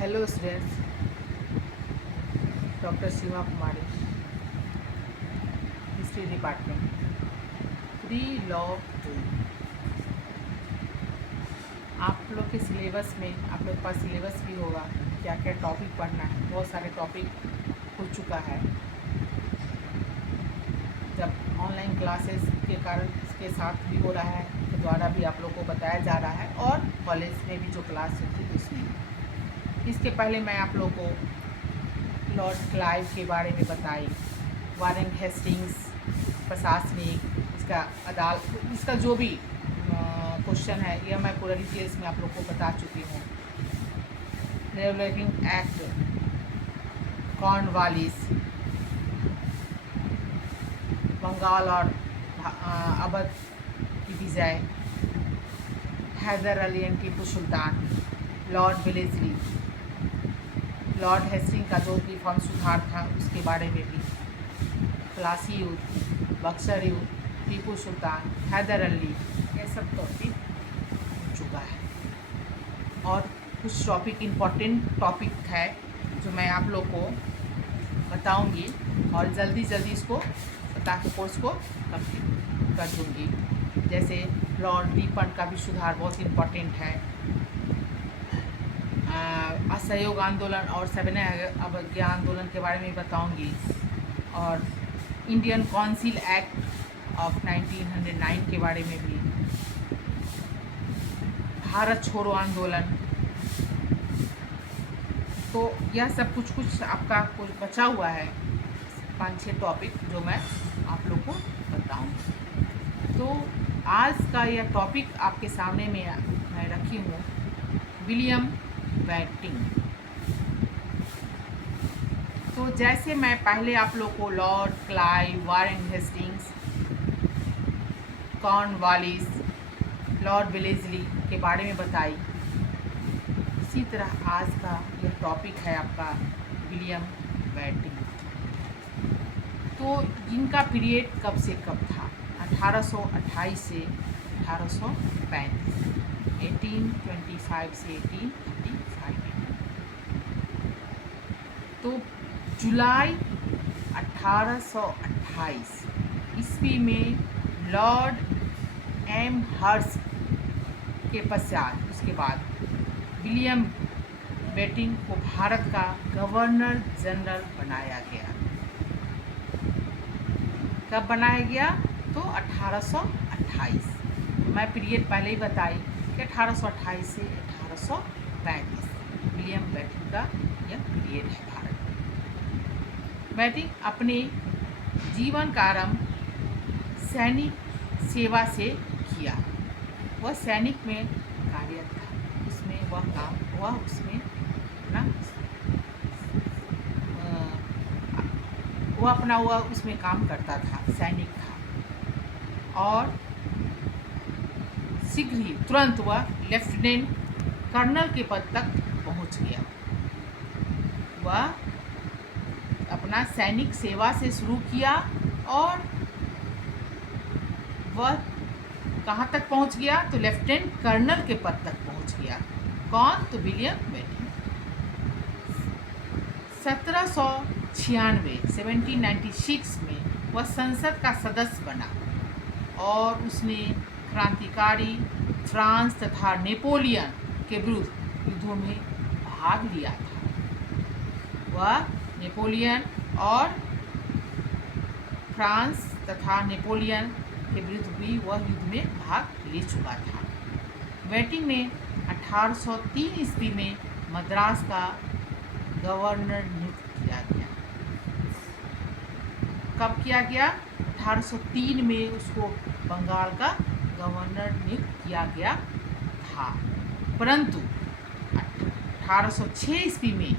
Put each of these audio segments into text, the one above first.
Hello students, doctor सीमा कुमारी, history department, pre law 2। आप लोग के सिलेबस में, आप लोग के पास सिलेबस भी होगा क्या क्या टॉपिक पढ़ना है। बहुत सारे टॉपिक हो चुका है। जब ऑनलाइन क्लासेस के कारण इसके साथ भी हो रहा है, के द्वारा भी आप लोग को बताया जा रहा है, और कॉलेज में भी जो क्लास होती है उसमें। इसके पहले मैं आप लोग को लॉर्ड क्लाइव के बारे में बताई, वारेन हेस्टिंग्स प्रशासनिक, इसका जो भी क्वेश्चन है यह मैं पूरा डिटेल्स में आप लोग को बता चुकी हूँ। रेगुलेटिंग एक्ट, कॉर्नवालिस, बंगाल और अवध की विजय, Hyder Ali and Tipu Sultan, lord Wellesley, lord Hastings का जो कि फॉर्म सुधार था उसके बारे में भी, प्लासी युद्ध, बक्सर युद्ध, टीपू सुल्तान, हैदर अली, ये सब टॉपिक हो चुका है। और कुछ टॉपिक इम्पोर्टेंट टॉपिक है जो मैं आप लोग को बताऊंगी, और जल्दी इसको बता के कोर्स को कंप्लीट कर दूंगी। जैसे लॉर्ड रिपन का भी सुधार बहुत इम्पोर्टेंट है। असहयोग आंदोलन और सविनय अवज्ञा आंदोलन के बारे में बताऊंगी, और इंडियन काउंसिल एक्ट ऑफ 1909 के बारे में भी, भारत छोड़ो आंदोलन। तो यह सब कुछ आपका कुछ बचा हुआ है, 5-6 टॉपिक जो मैं आप लोग को बताऊंगी। तो आज का यह टॉपिक आपके सामने में मैं रखी हूँ, विलियम बेंटिंक। तो जैसे मैं पहले आप लोग को Lord Clive, Warren Hastings, Cornwallis, Lord Wellesley के बारे में बताई, इसी तरह आज का यह टॉपिक है आपका विलियम बेंटिंक। तो इनका पीरियड कब से कब था? 1828 से 1835, 1825 से 1835। तो जुलाई 1828 ईस्वी में लॉर्ड एम हर्स्ट के पश्चात, उसके बाद विलियम बेंटिंक को भारत का गवर्नर जनरल बनाया गया। कब बनाया गया? तो 1828। मैं पीरियड पहले ही बताई कि 1828 से 1835 विलियम बेंटिंक का यह पीरियड है भारत में। बेंटिंक अपने जीवन का आरंभ सैनिक सेवा से किया। वह सैनिक में कार्यरत था, उसमें उसमें काम करता था, सैनिक था। और शीघ्र ही तुरंत वह लेफ्टिनेंट कर्नल के पद तक पहुंच गया। वह अपना सैनिक सेवा से शुरू किया और वह कहाँ तक पहुंच गया? तो लेफ्टिनेंट कर्नल के पद तक पहुंच गया। कौन? तो विलियम बेंटिंक। 1796 में वह संसद का सदस्य बना और उसने क्रांतिकारी फ्रांस तथा नेपोलियन के विरुद्ध युद्धों में भाग लिया था। वह नेपोलियन और फ्रांस तथा नेपोलियन के विरुद्ध भी वह युद्ध में भाग ले चुका था। बेंटिंक ने 1803 ईस्वी में मद्रास का गवर्नर नियुक्त किया गया। कब किया गया? 1803 में उसको बंगाल का गवर्नर नियुक्त किया गया था। परंतु 1806 ईस्वी में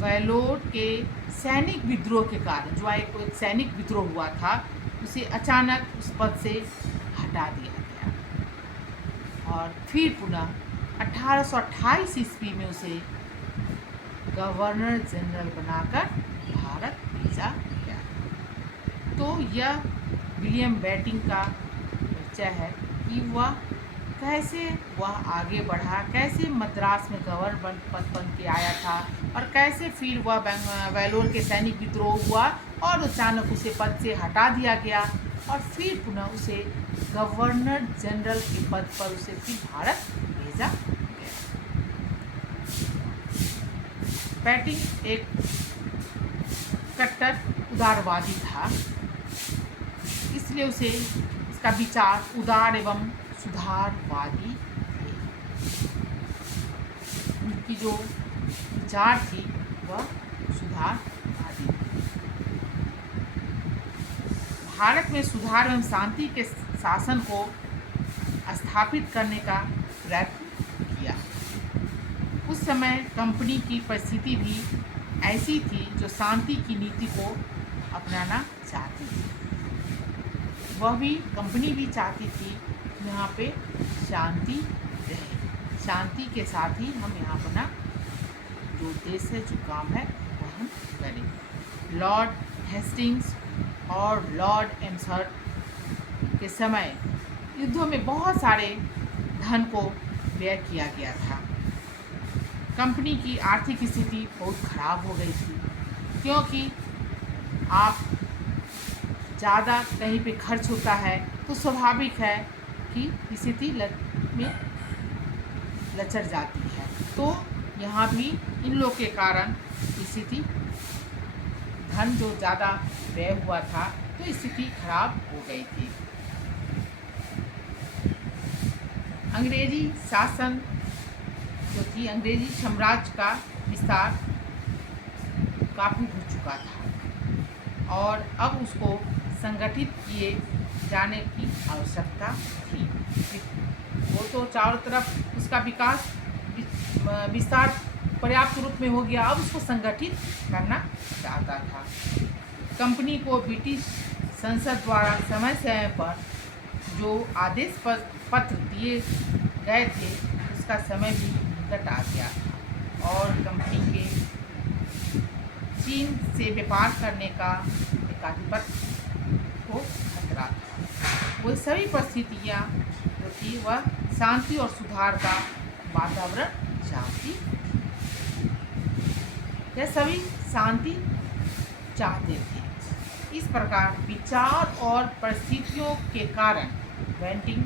वैलोर के सैनिक विद्रोह के कारण, जो एक सैनिक विद्रोह हुआ था, उसे अचानक उस पद से हटा दिया गया और फिर पुनः 1828 ईस्वी में उसे गवर्नर जनरल बनाकर भारत भेजा गया। तो यह विलियम बेंटिंक का परिचय है कि वह कैसे वह आगे बढ़ा, कैसे मद्रास में गवर्नर पद बन के आया था, और कैसे फिर वह वेलोर के सैनिक विद्रोह हुआ और अचानक उसे पद से हटा दिया गया और फिर पुनः उसे गवर्नर जनरल के पद पर उसे फिर भारत भेजा गया। बैटिंग एक कट्टर उदारवादी था, इसलिए उसे इसका विचार उदार एवं सुधारवादी थे। उनकी जो विचार थी वह सुधारवादी थी। भारत में सुधार एवं शांति के शासन को स्थापित करने का प्रयत्न किया। उस समय कंपनी की परिस्थिति भी ऐसी थी जो शांति की नीति को अपनाना चाहती थी। वह भी कंपनी भी चाहती थी यहाँ पे शांति रहे, शांति के साथ ही हम यहाँ अपना जो उद्देश्य है, जो काम है वह हम करें। लॉर्ड हेस्टिंग्स और लॉर्ड एम्सहर्स्ट के समय युद्धों में बहुत सारे धन को व्यय किया गया था। कंपनी की आर्थिक स्थिति बहुत खराब हो गई थी, क्योंकि आप ज़्यादा कहीं पे खर्च होता है तो स्वाभाविक है कि स्थिति में लचर जाती है। तो यहाँ भी इन लोग के कारण स्थिति, धन जो ज़्यादा व्यय हुआ था तो स्थिति खराब हो गई थी। अंग्रेजी शासन जो थी, अंग्रेजी साम्राज्य का विस्तार काफ़ी हो चुका था और अब उसको संगठित किए जाने की आवश्यकता थी। वो तो चारों तरफ उसका विस्तार पर्याप्त रूप में हो गया, अब उसको संगठित करना चाहता था। कंपनी को ब्रिटिश संसद द्वारा समय समय पर जो आदेश पत्र दिए गए थे उसका समय भी निकट आ गया और कंपनी के चीन से व्यापार करने का एकाधिपत्य को खतरा था। वो सभी परिस्थितियाँ जो थी वह शांति और सुधार का वातावरण चाहती। यह सभी शांति चाहते थे। इस प्रकार विचार और परिस्थितियों के कारण बेंटिंग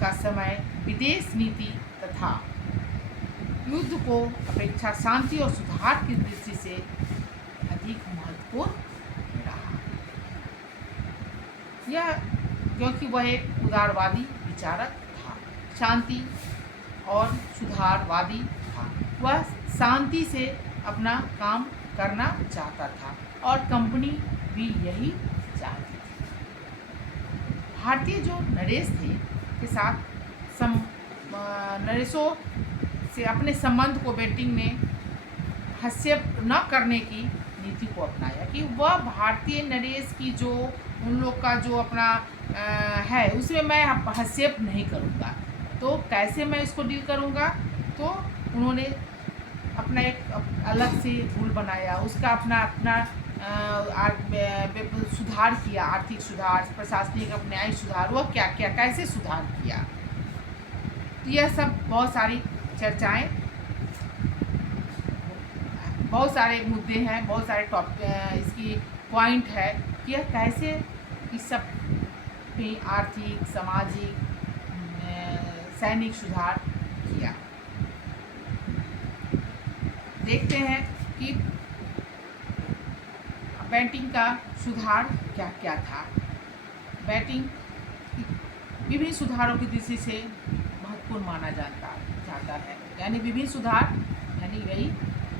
का समय विदेश नीति तथा युद्ध को अपेक्षा शांति और सुधार की दृष्टि से अधिक महत्वपूर्ण रहा। यह क्योंकि वह एक उदारवादी विचारक था, शांति और सुधारवादी था। वह शांति से अपना काम करना चाहता था और कंपनी भी यही चाहती थी। भारतीय जो नरेश थे के साथ नरेशों से अपने संबंध को बेंटिंग ने हस्तक्षेप न करने की नीति को अपनाया कि वह भारतीय नरेश की जो उन लोग का जो अपना है उसमें मैं हस्तक्षेप नहीं करूँगा। तो कैसे मैं इसको डील करूँगा, तो उन्होंने अपना एक अलग से रूल बनाया, उसका अपना सुधार किया, आर्थिक सुधार, प्रशासनिक न्यायिक सुधार। वह क्या क्या कैसे सुधार किया, तो यह सब बहुत सारी चर्चाएं, बहुत सारे मुद्दे हैं, बहुत सारे इसकी पॉइंट है कि यह कैसे इस सब में आर्थिक, सामाजिक, सैनिक सुधार किया। देखते हैं कि बेंटिंग का सुधार क्या क्या था। बेंटिंग विभिन्न सुधारों की दृष्टि से महत्वपूर्ण माना जाता है। यानी विभिन्न सुधार यानी वही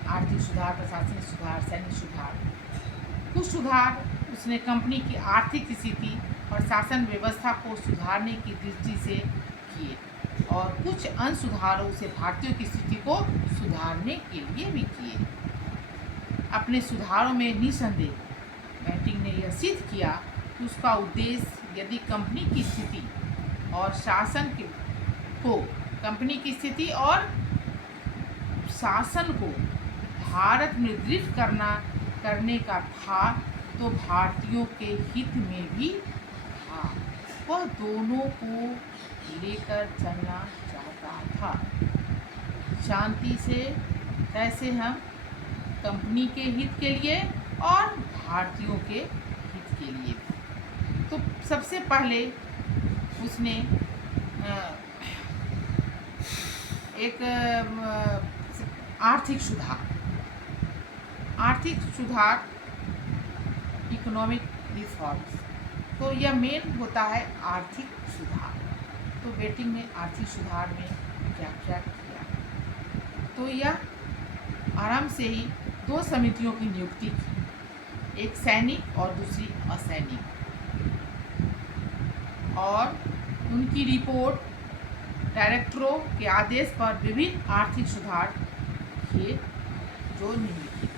आर्थिक सुधार, प्रशासनिक सुधार, सैनिक सुधार। कुछ सुधार उसने कंपनी की आर्थिक स्थिति और शासन व्यवस्था को सुधारने की दृष्टि से किए और कुछ अन्य सुधारों से भारतीयों की स्थिति को सुधारने के लिए भी किए। अपने सुधारों में निसंदेह बेंटिंग ने यह सिद्ध किया कि उसका उद्देश्य यदि कंपनी की स्थिति और शासन को कंपनी की स्थिति और शासन को भारत में दृढ़ करने का था तो भारतीयों के हित में भी था। वह दोनों को लेकर चलना चाहता था। शांति से कैसे हम कंपनी के हित के लिए और भारतीयों के हित के लिए। तो सबसे पहले उसने एक आर्थिक सुधार इकोनॉमिक रिफॉर्म्स। तो यह मेन होता है आर्थिक सुधार। तो बेटिंग ने आर्थिक सुधार में क्या क्या किया, तो यह आराम से ही 2 समितियों की नियुक्ति की, एक सैनिक और दूसरी असैनिक, और उनकी रिपोर्ट डायरेक्टरों के आदेश पर विभिन्न आर्थिक सुधार किए जो निम्नलिखित।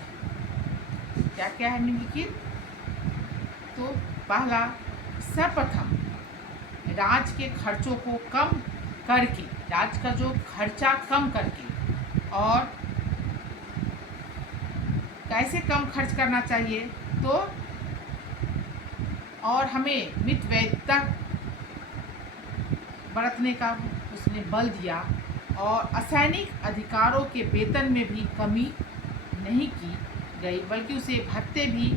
क्या क्या है निम्नलिखित? तो पहला, सर्वप्रथम राज्य के खर्चों को कम करके, राज्य का जो खर्चा कम करके, और कैसे कम खर्च करना चाहिए, तो और हमें मितव्ययिता बरतने का उसने बल दिया, और असैनिक अधिकारों के वेतन में भी कमी नहीं की गई, बल्कि उसे भत्ते भी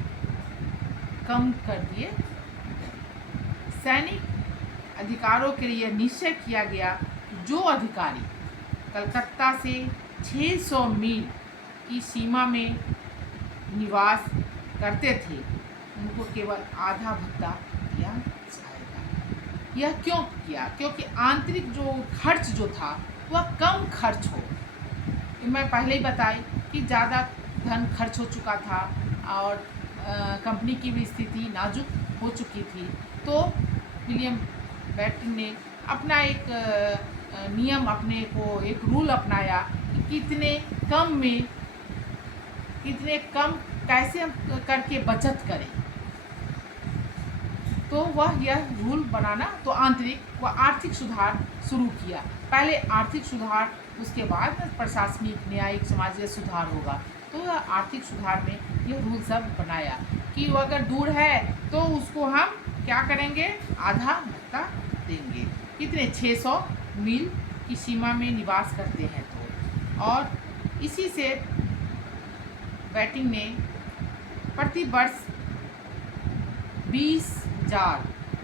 कम कर दिए। सैनिक अधिकारों के लिए निश्चय किया गया कि जो अधिकारी कलकत्ता से 600 मील की सीमा में निवास करते थे, उनको केवल आधा भत्ता दिया जाएगा। यह क्यों किया? क्योंकि आंतरिक जो खर्च जो था वह कम खर्च हो। मैं पहले ही बताई कि ज़्यादा धन खर्च हो चुका था और कंपनी की भी स्थिति नाजुक हो चुकी थी। तो विलियम बेटिंग ने अपना एक नियम, अपने को एक रूल अपनाया कि कितने कम कैसे करके बचत करें। तो वह यह रूल बनाना, तो आंतरिक व आर्थिक सुधार शुरू किया। पहले आर्थिक सुधार, उसके बाद प्रशासनिक, न्यायिक, सामाजिक सुधार होगा। तो आर्थिक सुधार में यह रूल सब बनाया कि वो अगर दूर है तो उसको हम क्या करेंगे, आधा भत्ता देंगे। कितने? 600 मील की सीमा में निवास करते हैं तो। और इसी से बेटिंग ने प्रति वर्ष 20,000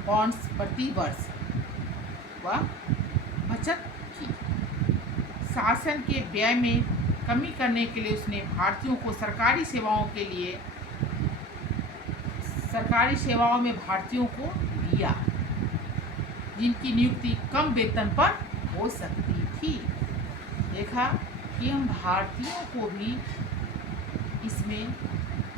पॉन्ड्स प्रति वर्ष वह बचत की। शासन के व्यय में कमी करने के लिए उसने भारतीयों को सरकारी सेवाओं में भारतीयों को लिया, जिनकी नियुक्ति कम वेतन पर हो सकती थी। देखा कि हम भारतीयों को भी इसमें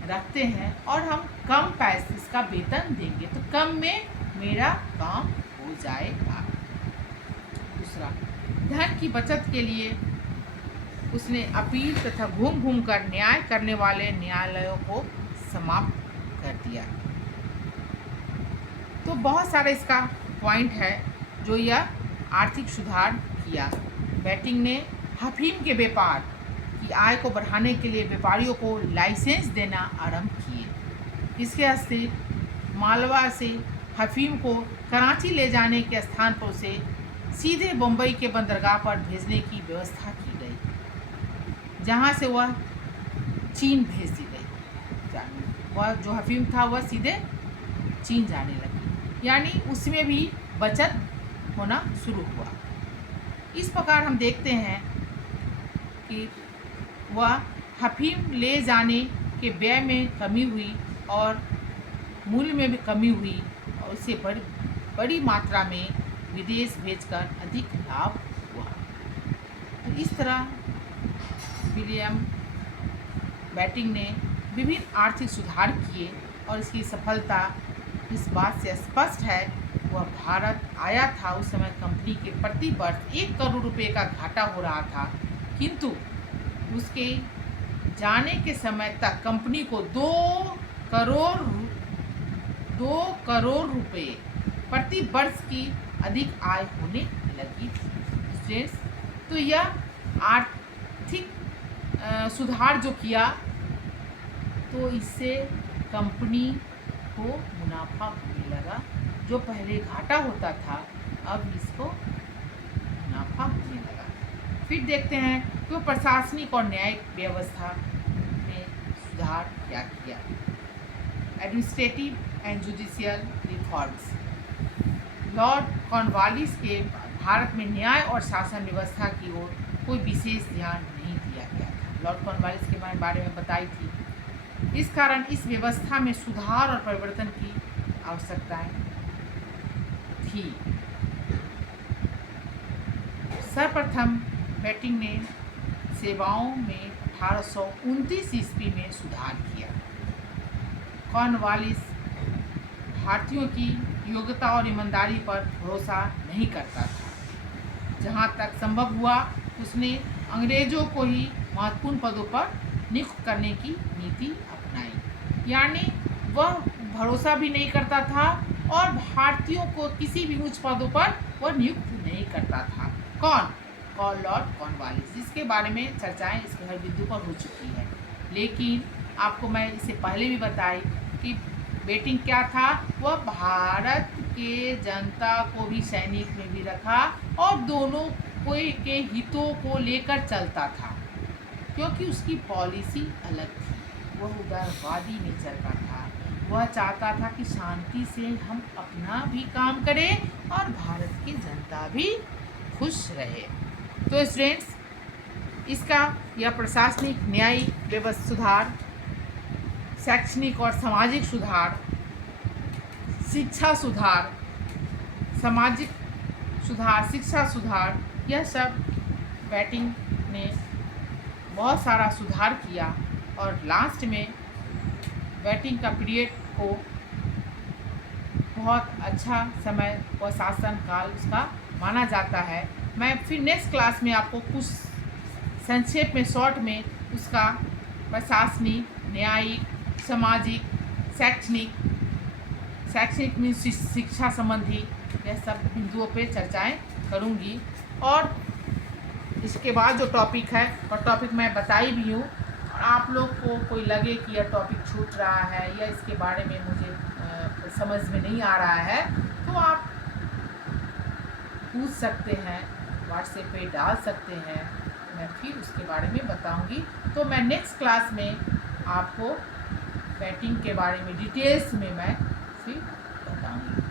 रखते हैं और हम कम पैसे इसका वेतन देंगे तो कम में मेरा काम हो जाएगा। दूसरा, धन की बचत के लिए उसने अपील तथा घूम घूम कर न्याय करने वाले न्यायालयों को समाप्त कर दिया। तो बहुत सारा इसका पॉइंट है जो यह आर्थिक सुधार किया। बेटिंग ने अफीम के व्यापार की आय को बढ़ाने के लिए व्यापारियों को लाइसेंस देना आरंभ किए। इसके अतिरिक्त मालवा से अफीम को कराची ले जाने के स्थान पर उसे सीधे बम्बई के बंदरगाह पर भेजने की व्यवस्था की गई, जहां से वह चीन भेज दी गई। वह जो अफीम था वह सीधे चीन जाने लगी, यानी उसमें भी बचत होना शुरू हुआ। इस प्रकार हम देखते हैं कि वह अफीम ले जाने के व्यय में कमी हुई और मूल्य में भी कमी हुई, और उससे बड़ी मात्रा में विदेश भेजकर अधिक लाभ हुआ। तो इस तरह विलियम बेटिंग ने विभिन्न आर्थिक सुधार किए और इसकी सफलता इस बात से स्पष्ट है। वह भारत आया था, उस समय कंपनी के प्रति वर्ष 1 करोड़ रुपए का घाटा हो रहा था, किंतु उसके जाने के समय तक कंपनी को 2 करोड़ रुपए प्रति वर्ष की अधिक आय होने लगी थी। तो यह आर्थिक सुधार जो किया तो इससे कंपनी को मुनाफा होने लगा। जो पहले घाटा होता था अब इसको हाँ ये लगा। फिर देखते हैं कि वो प्रशासनिक और न्यायिक व्यवस्था में सुधार क्या किया। Administrative and judicial reforms. Lord Cornwallis के भारत में न्याय और शासन व्यवस्था की ओर कोई विशेष ध्यान नहीं दिया गया था। लॉर्ड कॉर्नवालिस के बारे में बताई थी। इस कारण इस व्यवस्था में सुधार और परिवर्तन की आवश्यकताएं थी। सर्वप्रथम बेटिंग ने सेवाओं में 1829 ईस्वी में सुधार किया। कॉर्नवालिस भारतीयों की योग्यता और ईमानदारी पर भरोसा नहीं करता था। जहाँ तक संभव हुआ उसने अंग्रेजों को ही महत्वपूर्ण पदों पर नियुक्त करने की नीति अपनाई। यानी वह भरोसा भी नहीं करता था और भारतीयों को किसी भी उच्च पदों पर वह नियुक्त नहीं करता था। कौन लॉर्ड कॉर्नवालिस, जिसके बारे में चर्चाएं इसके हर बिंदु पर हो चुकी है। लेकिन आपको मैं इससे पहले भी बताई कि बेटिंग क्या था, वह भारत के जनता को भी सैनिक में भी रखा और दोनों के हितों को लेकर चलता था, क्योंकि उसकी पॉलिसी अलग थी। वह उदारवादी नेचर का था। वह चाहता था कि शांति से हम अपना भी काम करें और भारत की जनता भी खुश रहे। तो स्टूडेंट्स, इसका यह प्रशासनिक न्यायिक व्यवस्था सुधार, शैक्षणिक और सामाजिक सुधार, शिक्षा सुधार, सामाजिक सुधार, शिक्षा सुधार, यह सब बेटिंग ने बहुत सारा सुधार किया और लास्ट में बेटिंग का पीरियड को बहुत अच्छा समय और शासन काल उसका माना जाता है। मैं फिर नेक्स्ट क्लास में आपको कुछ संक्षेप में शॉर्ट में उसका प्रशासनिक, न्यायिक, सामाजिक, शैक्षणिक मीन्स शिक्षा संबंधी यह सब बिंदुओं पे चर्चाएं करूंगी। और इसके बाद जो टॉपिक है और टॉपिक मैं बताई भी हूँ, और आप लोग को कोई लगे कि यह टॉपिक छूट रहा है या इसके बारे में मुझे समझ में नहीं आ रहा है, तो आप पूछ सकते हैं, व्हाट्सएप पे डाल सकते हैं, मैं फिर उसके बारे में बताऊंगी। तो मैं नेक्स्ट क्लास में आपको बेटिंग के बारे में डिटेल्स में मैं फिर बताऊंगी।